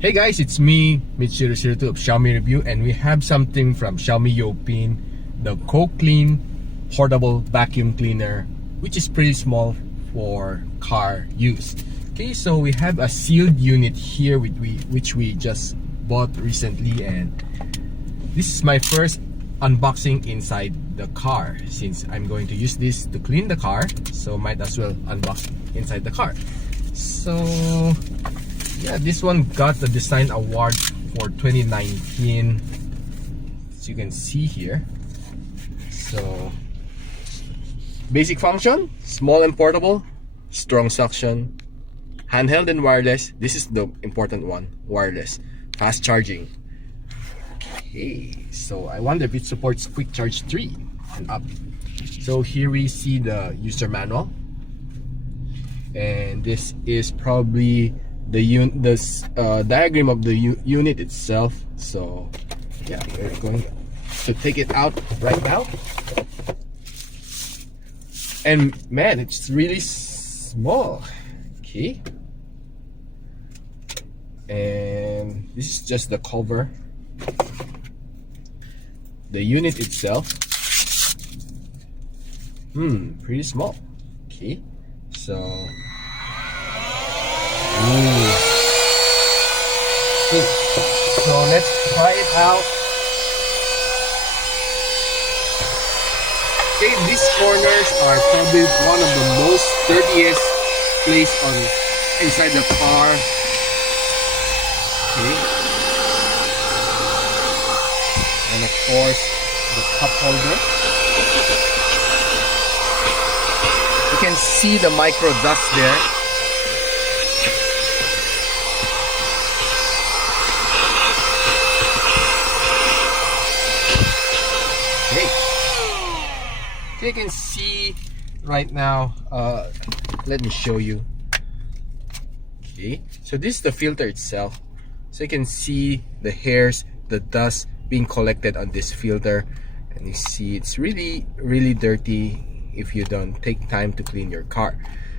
Hey guys, it's me, Mitch002 of Xiaomi Review, and we have something from Xiaomi Youpin, the Coclean portable vacuum cleaner, which is pretty small for car use. Okay, so we have a sealed unit here which we just bought recently, and this is my first unboxing inside the car since I'm going to use this to clean the car, so might as well unbox inside the car. So yeah, this one got the design award for 2019, as you can see here. So basic function: small and portable, strong suction, handheld and wireless. This is the important one, wireless, fast charging. Okay, so I wonder if it supports quick charge 3 and up. So here we see the user manual, and this is probably the diagram of the unit itself. So yeah, we're going to take it out right now, and man, it's really small. Okay, and this is just the cover. The unit itself, pretty small. Okay, so so let's try it out. Okay, these corners are probably one of the most dirtiest place inside the car. Okay, and of course the cup holder. You can see the micro dust there. You can see right now, let me show you. Okay, so this is the filter itself, so you can see the hairs, the dust being collected on this filter, and you see it's really dirty if you don't take time to clean your car.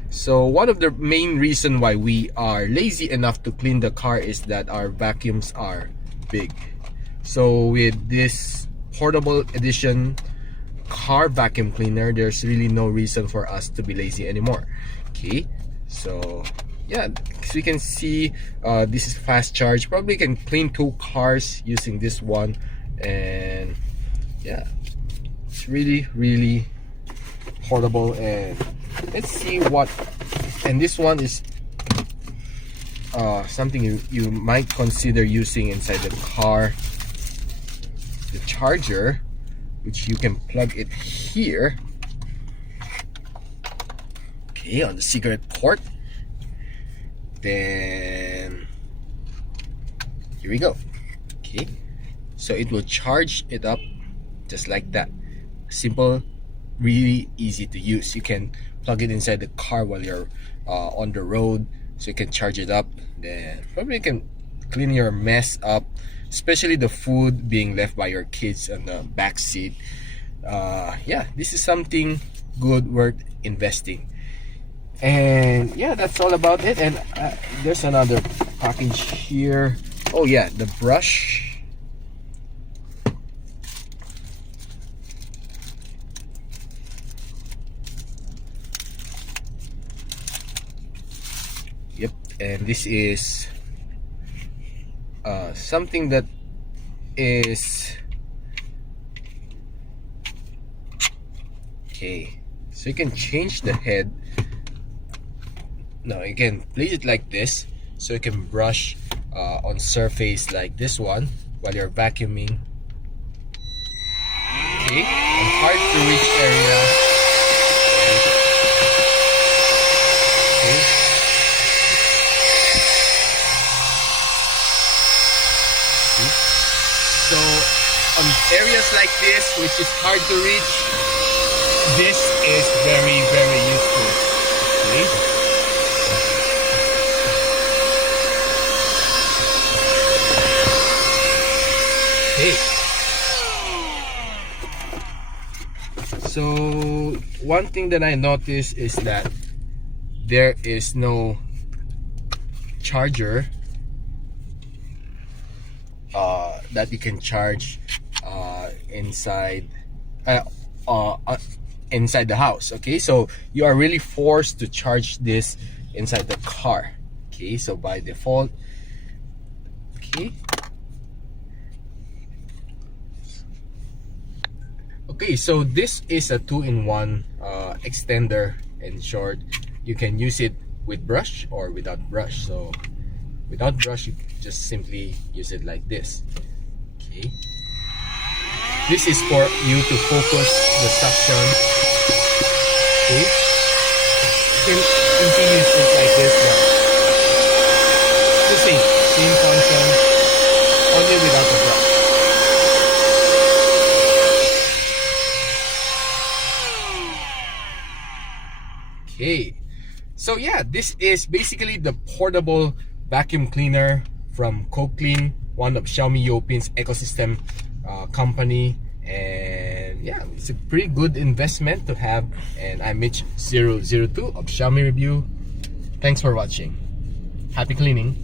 So one of the main reason why we are lazy enough to clean the car is that our vacuums are big. So with this portable edition car vacuum cleaner, there's really no reason for us to be lazy anymore. Okay, so yeah, so you can see this is fast charge. Probably can clean 2 cars using this one, and yeah, it's really portable. And let's see what, and this one is something you might consider using inside the car, the charger, which you can plug it here. Okay, on the cigarette port. Then here we go. Okay, so it will charge it up just like that. Simple, really easy to use. You can plug it inside the car while you're on the road, so you can charge it up. Then probably you can clean your mess up, especially the food being left by your kids on the back seat. Yeah, this is something good, worth investing. And yeah, that's all about it. And there's another package here. Oh yeah, the brush. Yep, and this is something that is okay, so you can change the head. Now you can place it like this, so you can brush on surface like this one while you're vacuuming. Okay, on hard to reach area. Okay. So on areas like this, which is hard to reach, this is very useful. Okay. Okay. So one thing that I noticed is that there is no charger that you can charge inside inside the house. Okay, so you are really forced to charge this inside the car. Okay, so by default, okay, so this is a 2-in-1 extender. In short, you can use it with brush or without brush. So without brush, you just simply use it like this. Okay, this is for you to focus the suction. Okay, you can use it like this now. The same function, only without the brush. Okay, so yeah, this is basically the portable vacuum cleaner from Coclean, one of Xiaomi Youpin's ecosystem company. And yeah, it's a pretty good investment to have. And I'm Mitch002 of Xiaomi Review. Thanks for watching. Happy cleaning.